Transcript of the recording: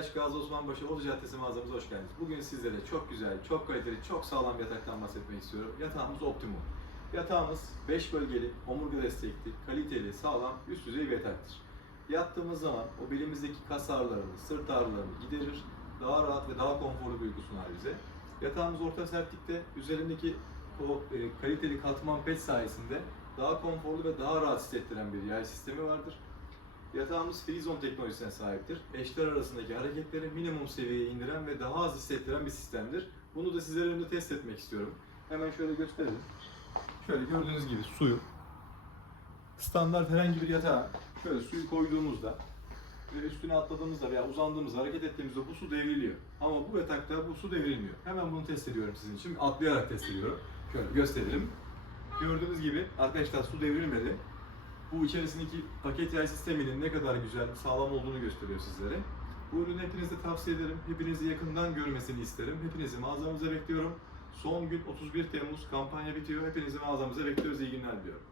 Gazi Osman Paşa Bolu Caddesi mağazamıza hoş geldiniz. Bugün sizlere çok güzel, çok kaliteli, çok sağlam yataktan bahsetmek istiyorum. Yatağımız Optimum. Yatağımız 5 bölgeli, omurga destekli, kaliteli, sağlam, üst düzey bir yataktır. Yattığımız zaman o belimizdeki kas ağrılarını, sırt ağrılarını giderir, daha rahat ve daha konforlu bir uyku sunar bize. Yatağımız orta sertlikte, üzerindeki o e, kaliteli katman pet sayesinde daha konforlu ve daha rahat hissettiren bir yay sistemi vardır. Yatağımız FreeZone teknolojisine sahiptir. Eşler arasındaki hareketleri minimum seviyeye indiren ve daha az hissettiren bir sistemdir. Bunu da sizlere önce test etmek istiyorum. Hemen şöyle gösterelim. Şöyle gördüğünüz gibi suyu standart herhangi bir yatağa şöyle suyu koyduğumuzda ve üstüne atladığımızda veya uzandığımızda hareket ettiğimizde bu su devriliyor. Ama bu yatakta bu su devrilmiyor. Hemen bunu test ediyorum sizin için. Atlayarak test ediyorum. Şöyle gösterelim. Gördüğünüz gibi arkadaşlar su devrilmedi. Bu içerisindeki paket yay sisteminin ne kadar güzel, sağlam olduğunu gösteriyor sizlere. Bu ürünü hepinize tavsiye ederim. Hepinizi yakından görmesini isterim. Hepinizi mağazamıza bekliyorum. Son gün 31 Temmuz kampanya bitiyor. Hepinizi mağazamıza bekliyoruz. İyi günler diliyorum.